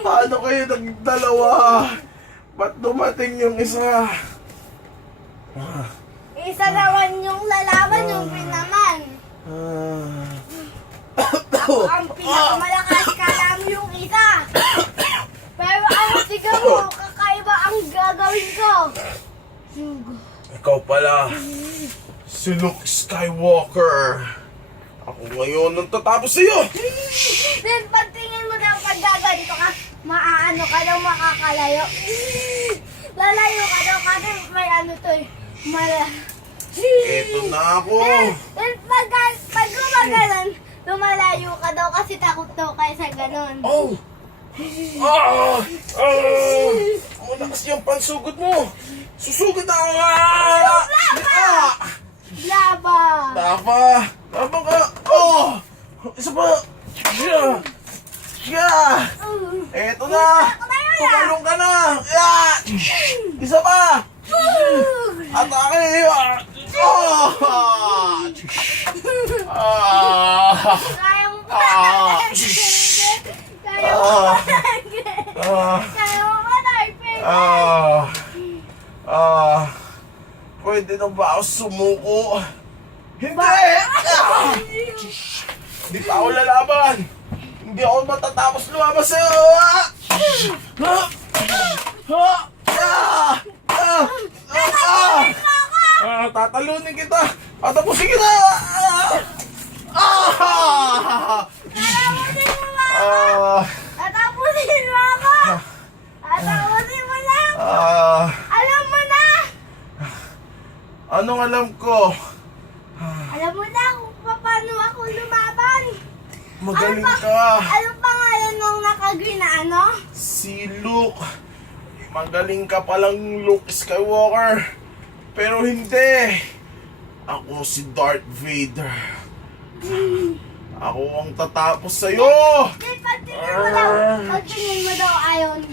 Paano kayo nagdalawa? Ba't dumating yung isa? Isa naman yung lalaban, yung pinaman. Ang pinakamalakas ka lang yung isa. Pero ang sigaw mo, kakaiba ang gagawin ko. Ikaw pala, si Luke Skywalker. Ako ngayon nang tatapos sa'yo. Then pagtingin mo daw pag gaganito ka, maaano ka daw makakalayo. Lalayo ka daw kasi may ano to eh. Eto na ako. Then pag gumaganon, lumalayo ka daw kasi takot daw kayo sa ganon. Oh! Malakas yung pansugod mo. Susugod ako. Laba! Laba ka. Oh! Isa pa. Eto na. Tumalong ka na. Isa pa. Atake. Kaya mo pa! Kaya mo pa! Kaya mo pa, Darpin! Pwede na ba ako sumuko? Hindi! Hindi pa ako lalaban! Hindi ako matatapos lumabas sa'yo! Tatalunin kita! Tatapusin kita! Tatapusin mo ba ako? Tatapusin mo ako! Tatapusin mo na ako! Alam mo na! Anong alam ko? Alam mo na kung paano ako lumaban! Magaling ka! Anong pangalan ng naka-green na ano? Si Luke. Magaling ka palang Luke Skywalker. Pero hindi. Ako si Darth Vader. Ako ang tatapos sa'yo! Pagtingin mo daw ayon.